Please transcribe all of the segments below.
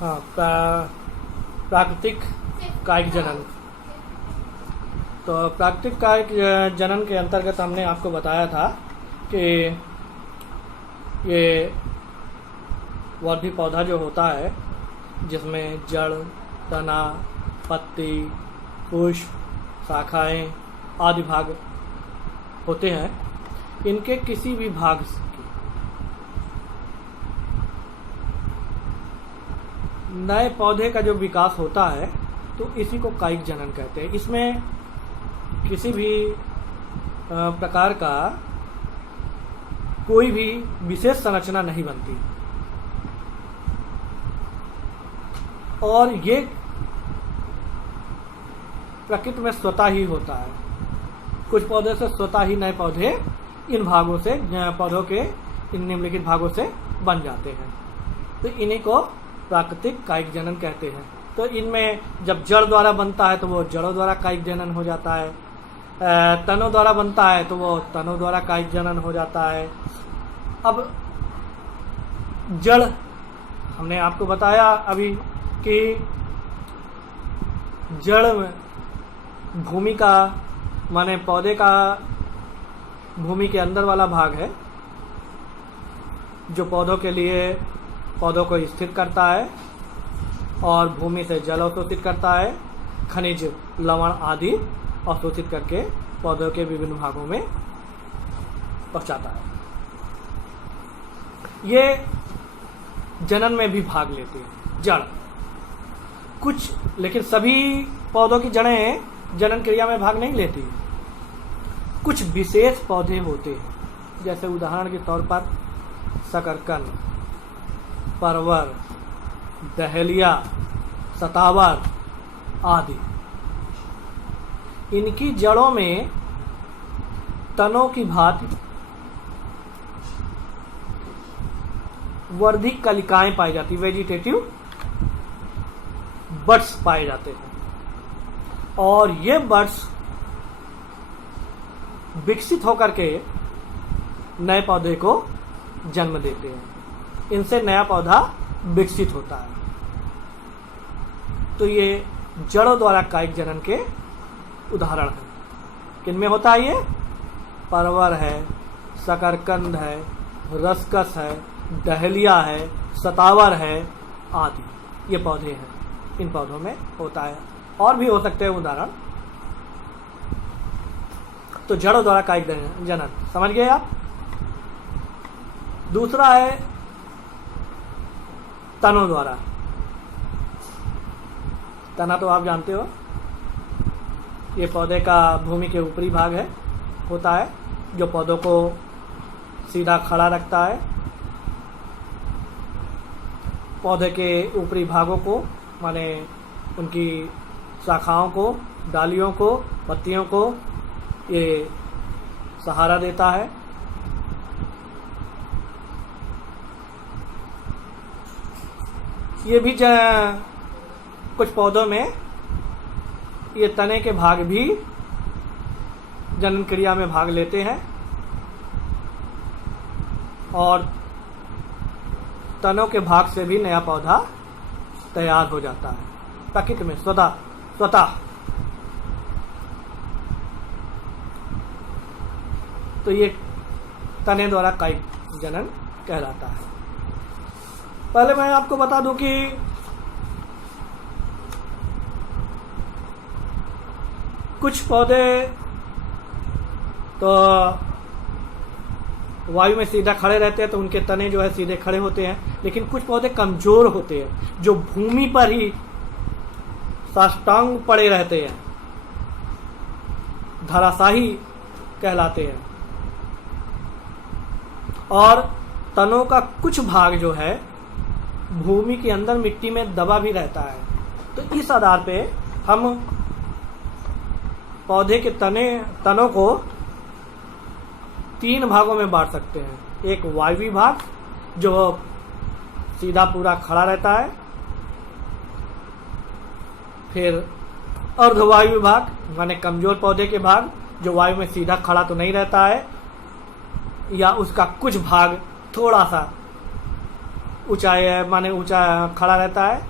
हाँ, प्राकृतिक कायिक जनन। तो प्राकृतिक कायिक जनन के अंतर्गत हमने आपको बताया था कि ये वर्धी पौधा जो होता है जिसमें जड़, तना, पत्ती, पुष्प, शाखाएं आदि भाग होते हैं, इनके किसी भी भाग की नए पौधे का जो विकास होता है तो इसी को कायिक जनन कहते हैं। इसमें किसी भी प्रकार का कोई भी विशेष संरचना नहीं बनती और ये प्रकृति में स्वतः ही होता है। कुछ पौधे से स्वतः ही नए पौधे इन भागों से, पौधों के इन निम्नलिखित भागों से बन जाते हैं। तो इन्हीं को प्राकृतिक कायिक जनन कहते हैं। तो इनमें जब जड़ द्वारा बनता है तो वो जड़ों द्वारा कायिक जनन हो जाता है, तनों द्वारा बनता है तो वो तनों द्वारा कायिक जनन हो जाता है। अब जड़ हमने आपको बताया अभी कि जड़ भूमि का माने पौधे का भूमि के अंदर वाला भाग है जो पौधों के लिए पौधों को स्थिर करता है और भूमि से जल अवशोषित करता है, खनिज, लवण आदि अवशोषित करके पौधों के विभिन्न भागों में पहुंचाता है। ये जनन में भी भाग लेते हैं जड़ कुछ, लेकिन सभी पौधों की जड़ें जनन क्रिया में भाग नहीं लेती। कुछ विशेष पौधे होते हैं, जैसे उदाहरण के तौर पर शकरकंद, परवर, डहेलिया, सतावर आदि। इनकी जड़ों में तनों की भांति वर्धिक कलिकाएं पाई जाती, वेजिटेटिव बड्स पाए जाते हैं और ये बड्स विकसित होकर के नए पौधे को जन्म देते हैं। इनसे नया पौधा विकसित होता है। तो ये जड़ों द्वारा कायिक जनन के उदाहरण हैं। किनमें होता है ये? परवर है, शकरकंद है, रसकस है, डहेलिया है, सतावर है आदि। ये पौधे हैं, इन पौधों में होता है। और भी हो सकते हैं उदाहरण। तो जड़ों द्वारा कायिक जनन समझ गए आप। दूसरा है तनों द्वारा। तना तो आप जानते हो, ये पौधे का भूमि के ऊपरी भाग है, होता है, जो पौधों को सीधा खड़ा रखता है। पौधे के ऊपरी भागों को माने उनकी शाखाओं को, डालियों को, पत्तियों को ये सहारा देता है। ये भी कुछ पौधों में ये तने के भाग भी जनन क्रिया में भाग लेते हैं और तनों के भाग से भी नया पौधा तैयार हो जाता है प्रकृति में स्वतः। तो ये तने द्वारा कायिक जनन कहलाता है। पहले मैं आपको बता दूं कि कुछ पौधे तो वायु में सीधा खड़े रहते हैं तो उनके तने जो है सीधे खड़े होते हैं, लेकिन कुछ पौधे कमजोर होते हैं जो भूमि पर ही साष्टांग पड़े रहते हैं, धराशाही कहलाते हैं। और तनों का कुछ भाग जो है भूमि के अंदर मिट्टी में दबा भी रहता है। तो इस आधार पे हम पौधे के तनों को 3 भागों में बांट सकते हैं। एक वायवी भाग जो सीधा पूरा खड़ा रहता है, फिर अर्धवायु भाग माने कमजोर पौधे के भाग जो वायु में सीधा खड़ा तो नहीं रहता है या उसका कुछ भाग थोड़ा सा ऊंचाई माने ऊंचा खड़ा रहता है,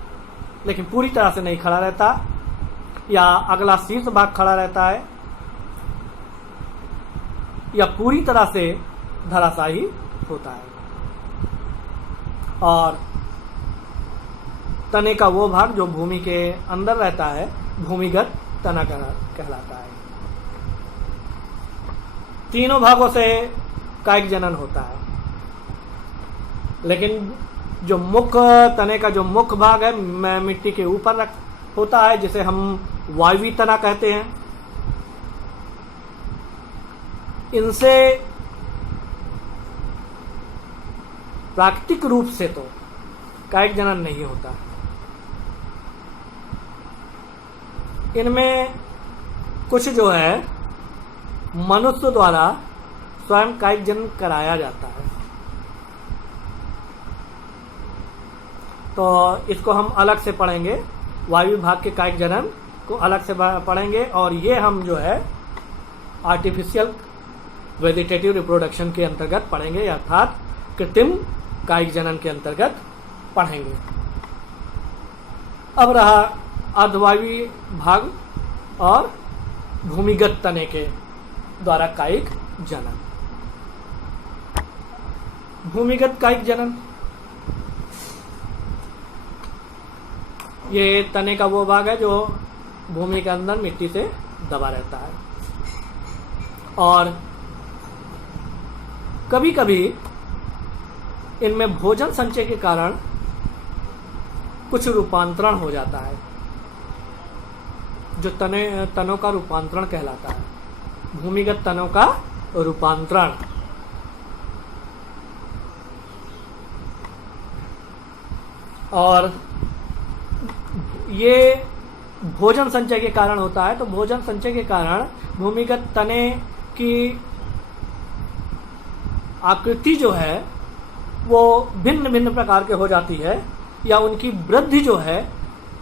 लेकिन पूरी तरह से नहीं खड़ा रहता, या अगला शीर्ष भाग खड़ा रहता है, या पूरी तरह से धराशायी होता है। और तने का वो भाग जो भूमि के अंदर रहता है भूमिगत तना कहलाता है। तीनों भागों से कायिक जनन होता है, लेकिन जो मुख्य तने का जो मुख्य भाग है मिट्टी के ऊपर होता है, जिसे हम वायवीय तना कहते हैं। इनसे प्राकृतिक रूप से तो कायिक जनन नहीं होता। इनमें कुछ जो है मनुष्य द्वारा स्वयं कायिक जनन कराया जाता है, तो इसको हम अलग से पढ़ेंगे। वायु भाग के कायिक जनन को अलग से पढ़ेंगे, और ये हम जो है आर्टिफिशियल वेजिटेटिव रिप्रोडक्शन के अंतर्गत पढ़ेंगे, अर्थात कृत्रिम कायिक जनन के अंतर्गत पढ़ेंगे। अब रहा अर्धवायवीय भाग और भूमिगत तने के द्वारा कायिक जनन। भूमिगत कायिक जनन, ये तने का वो भाग है जो भूमि के अंदर मिट्टी से दबा रहता है, और कभी कभी इनमें भोजन संचय के कारण कुछ रूपांतरण हो जाता है, जो तनों का रूपांतरण कहलाता है, भूमिगत तनों का रूपांतरण। और ये भोजन संचय के कारण होता है, तो भोजन संचय के कारण भूमिगत तने की आकृति जो है वो भिन्न भिन्न प्रकार के हो जाती है, या उनकी वृद्धि जो है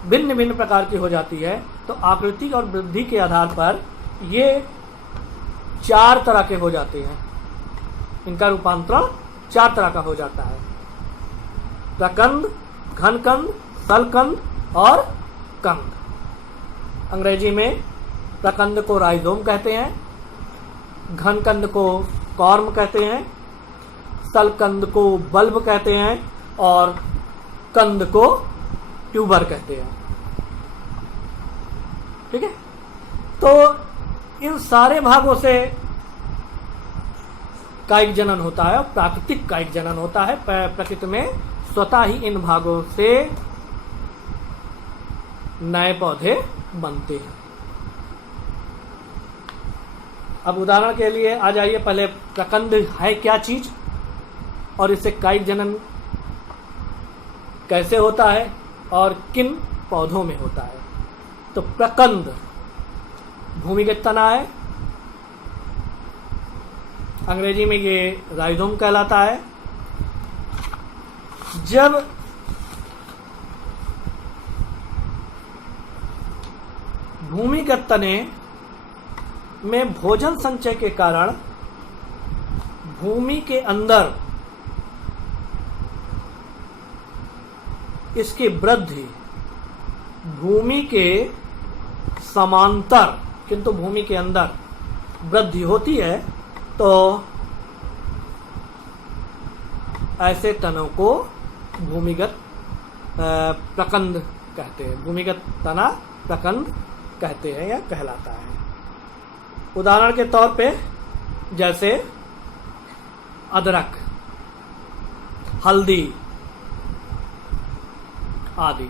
भिन्न भिन्न प्रकार की हो जाती है। तो आकृति और वृद्धि के आधार पर ये 4 तरह के हो जाते हैं, इनका रूपांतरण 4 तरह का हो जाता है: प्रकंद, घनकंद, सलकंद और कंद। अंग्रेजी में प्रकंद को राइजोम कहते हैं, घनकंद को कॉर्म कहते हैं, सलकंद को बल्ब कहते हैं, और कंद को ट्यूबर कहते हैं। ठीक है, तो इन सारे भागों से कायिक जनन होता है, और प्राकृतिक कायिक जनन होता है। प्रकृति में स्वतः ही इन भागों से नए पौधे बनते हैं। अब उदाहरण के लिए आ जाइए, पहले प्रकंद है क्या चीज और इससे कायिक जनन कैसे होता है और किन पौधों में होता है। तो प्रकंद भूमिगत तना है, अंग्रेजी में ये राइजोम कहलाता है। जब भूमिगत तने में भोजन संचय के कारण भूमि के अंदर इसकी वृद्धि भूमि के समांतर किंतु भूमि के अंदर वृद्धि होती है, तो ऐसे तनों को भूमिगत प्रकंद कहते हैं, भूमिगत तना प्रकंद कहते हैं या कहलाता है। उदाहरण के तौर पे जैसे अदरक, हल्दी आदि,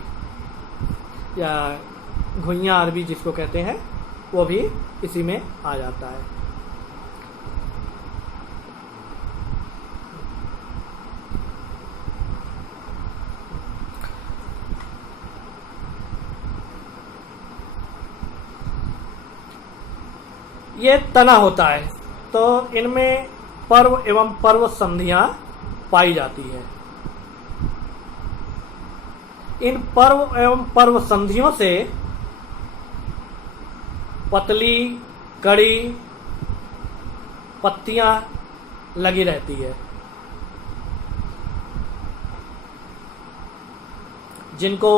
या घुइयां अरबी जिसको कहते हैं, वो भी इसी में आ जाता है। ये तना होता है, तो इनमें पर्व एवं पर्व संधियां पाई जाती है। इन पर्व एवं पर्व संधियों से पतली कड़ी पत्तियां लगी रहती है। जिनको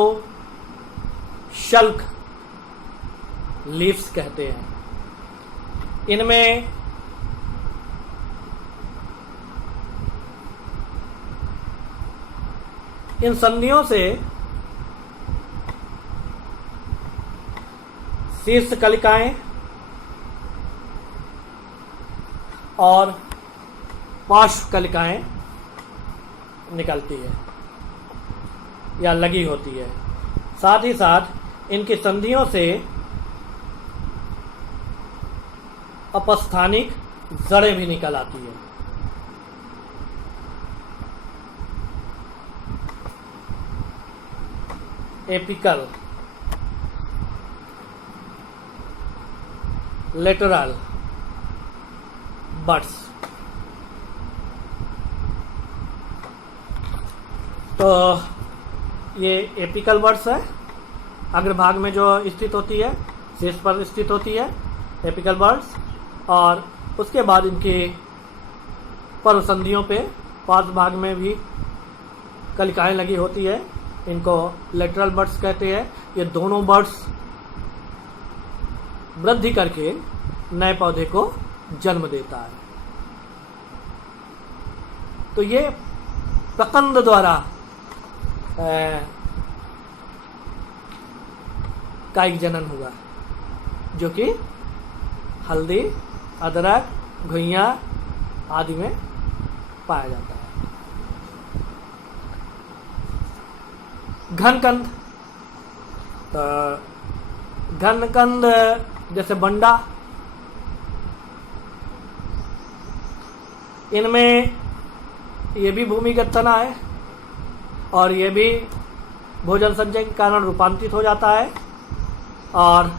शल्क लीव्स कहते हैं। इनमें इन संधियों से शीर्ष कलिकाएं और पार्श्व कलिकाएं निकलती है या लगी होती है। साथ ही साथ इनकी संधियों से अपस्थानिक जड़ें भी निकल आती है। Apical, lateral buds. तो ये एपिकल बड्स है, अग्रभाग में जो स्थित होती है, शीर्ष पर स्थित होती है एपिकल बड्स, और उसके बाद इनके पर्व संधियों पे पार्श्व भाग में भी कलिकाएं लगी होती है। इनको लेटरल बड्स कहते हैं। ये दोनों बड्स वृद्धि करके नए पौधे को जन्म देता है। तो ये प्रकंद द्वारा कायिक जनन हुआ, जो कि हल्दी, अदरक, घुइयां आदि में पाया जाता है। घनकंद, घनकंद जैसे बंडा, इनमें ये भी भूमिगत तना है और ये भी भोजन संचय के कारण रूपांतरित हो जाता है। और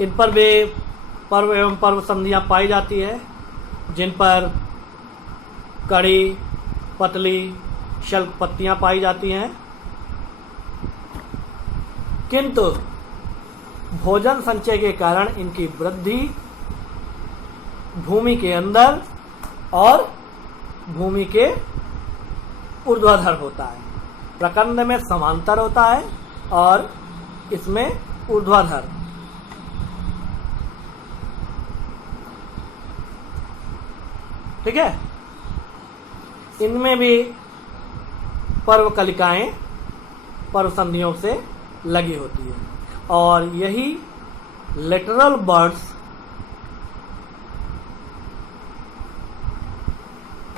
इन पर भी पर्व एवं पर्व संधियां पाई जाती है, जिन पर कड़ी, पतली शल्क पत्तियां पाई जाती हैं। किंतु भोजन संचय के कारण इनकी वृद्धि भूमि के अंदर और भूमि के ऊर्ध्वाधर होता है। प्रकंद में समांतर होता है और इसमें ऊर्ध्वाधर। ठीक है। इनमें भी पर्व कलिकाएं पर्व संधियों से लगी होती है और यही लेटरल बड्स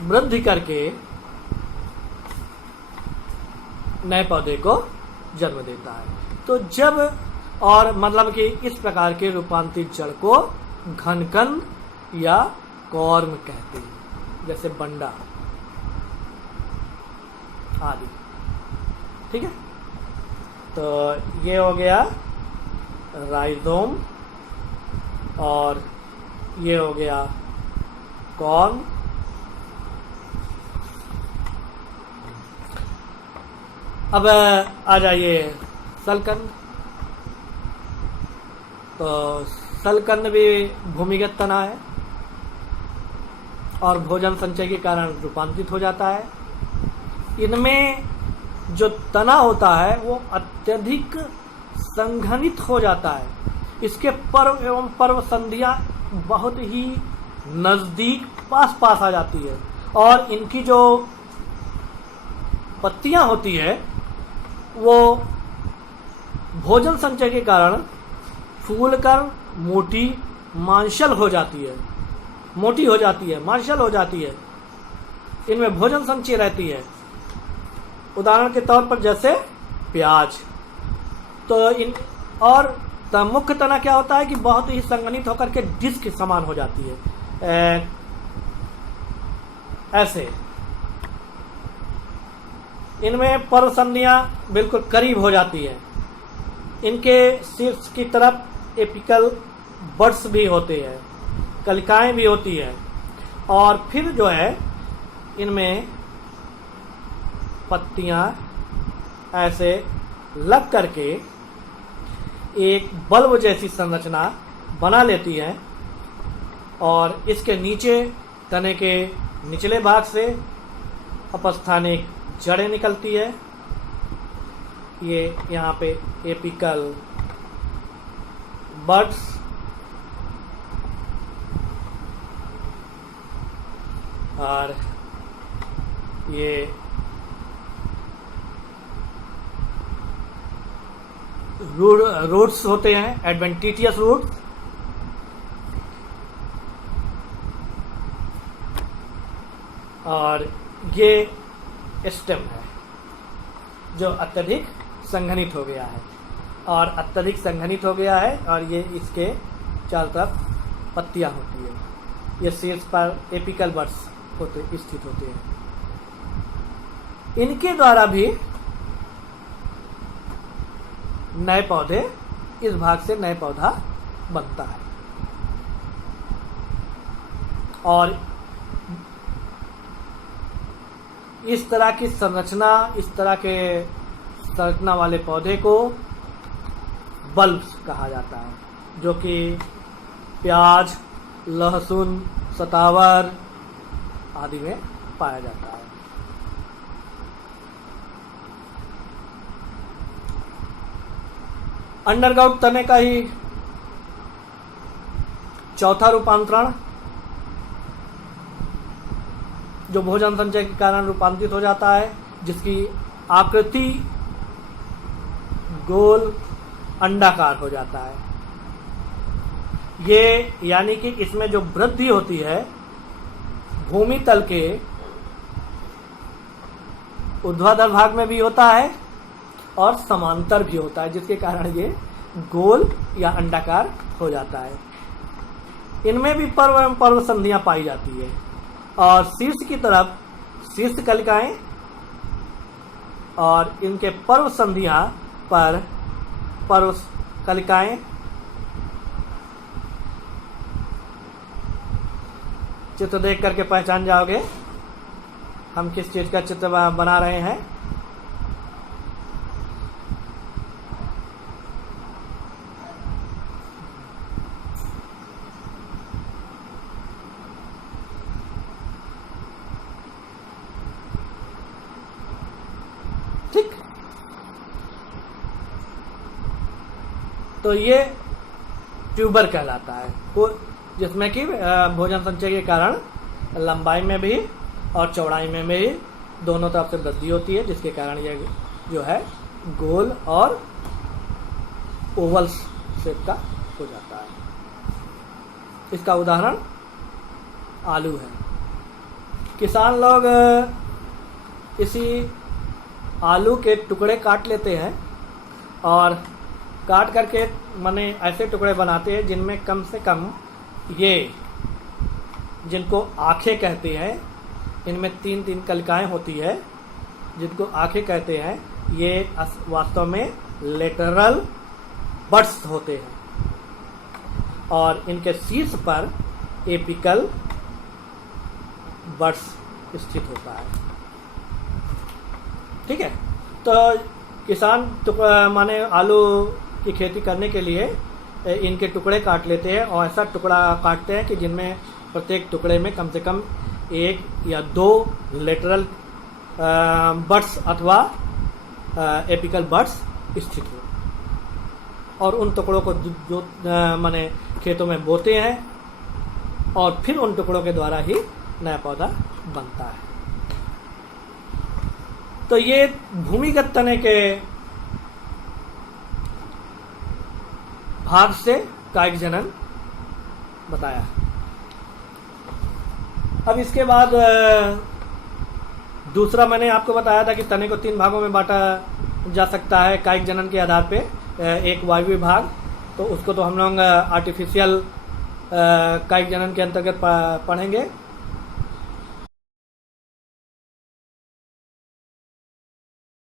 वृद्धि करके नए पौधे को जन्म देता है। तो जब और मतलब कि इस प्रकार के रूपांतरित जड़ को घनकंद या कौर्म कहते हैं, जैसे बंडा आदि। ठीक है। तो ये हो गया राइजोम और ये हो गया कॉर्म। अब आ जाइए सलकंद। तो सलकंद भी भूमिगत तना है और भोजन संचय के कारण रूपांतरित हो जाता है। इनमें जो तना होता है वो अत्यधिक संघनित हो जाता है। इसके पर्व एवं पर्व संधियां बहुत ही नजदीक पास पास आ जाती है और इनकी जो पत्तियां होती है वो भोजन संचय के कारण फूलकर मोटी मांसल हो जाती है, मोटी हो जाती है, मांसल हो जाती है। इनमें भोजन संचय रहती है। उदाहरण के तौर पर जैसे प्याज। तो इन और मुख्य तना क्या होता है कि बहुत ही संघनित होकर के डिस्क के समान हो जाती है। ऐसे इनमें पर्व संधियां बिल्कुल करीब हो जाती है। इनके शीर्ष की तरफ एपिकल बड्स भी होते हैं, कलिकाएं भी होती है और फिर जो है इनमें पत्तियां ऐसे लग करके एक बल्ब जैसी संरचना बना लेती हैं और इसके नीचे तने के निचले भाग से अपस्थानिक जड़ें निकलती है। ये यहाँ पे एपिकल बड्स और ये रूट्स होते हैं, एडवेंटिशियस रूट्स। और ये स्टेम है जो अत्यधिक संघनित हो गया है और अत्यधिक संघनित हो गया है और ये इसके चारों तरफ पत्तियां होती है। ये शीर्ष पर एपिकल बड्स स्थित होते हैं। इनके द्वारा भी नए पौधे, इस भाग से नए पौधा बनता है। और इस तरह की संरचना, इस तरह के संरचना वाले पौधे को बल्ब्स कहा जाता है, जो कि प्याज, लहसुन, सतावर आदि में पाया जाता है। अंडरग्राउंड तने का ही चौथा रूपांतरण, जो भोजन संचय के कारण रूपांतरित हो जाता है, जिसकी आकृति गोल अंडाकार हो जाता है। ये यानी कि इसमें जो वृद्धि होती है भूमि तल के ऊर्ध्वाधर भाग में भी होता है और समांतर भी होता है, जिसके कारण ये गोल या अंडाकार हो जाता है। इनमें भी पर्व एवं पर्व संधियां पाई जाती है और शीर्ष की तरफ शीर्ष कलिकाएं और इनके पर्व संधियां पर पर्व कलिकाएं चित्र देख करके पहचान जाओगे हम किस चीज का चित्र बना रहे हैं। ठीक, तो ये ट्यूबर कहलाता है, जिसमें कि भोजन संचय के कारण लंबाई में भी और चौड़ाई में भी दोनों तरफ से वृद्धि होती है, जिसके कारण ये जो है गोल और ओवल शेप का हो जाता है। इसका उदाहरण आलू है। किसान लोग इसी आलू के टुकड़े काट लेते हैं और काट करके माने ऐसे टुकड़े बनाते हैं जिनमें कम से कम ये, जिनको आंखें कहते हैं, इनमें 3-3 कलिकाएं होती है जिनको आंखें कहते हैं। ये वास्तव में लेटरल बड्स होते हैं और इनके शीर्ष पर एपिकल बड्स स्थित होता है। ठीक है, तो किसान माने आलू की खेती करने के लिए इनके टुकड़े काट लेते हैं और ऐसा टुकड़ा काटते हैं कि जिनमें प्रत्येक टुकड़े में कम से कम 1 या 2 लेटरल बड्स अथवा एपिकल बड्स स्थित हो और उन टुकड़ों को जो माने खेतों में बोते हैं और फिर उन टुकड़ों के द्वारा ही नया पौधा बनता है। तो ये भूमिगत तने के भाग से कायिक जनन बताया। अब इसके बाद दूसरा मैंने आपको बताया था कि तने को 3 भागों में बांटा जा सकता है कायिक जनन के आधार पे। एक वायवीय भाग, तो उसको तो हम लोग आर्टिफिशियल कायिक जनन के अंतर्गत पढ़ेंगे।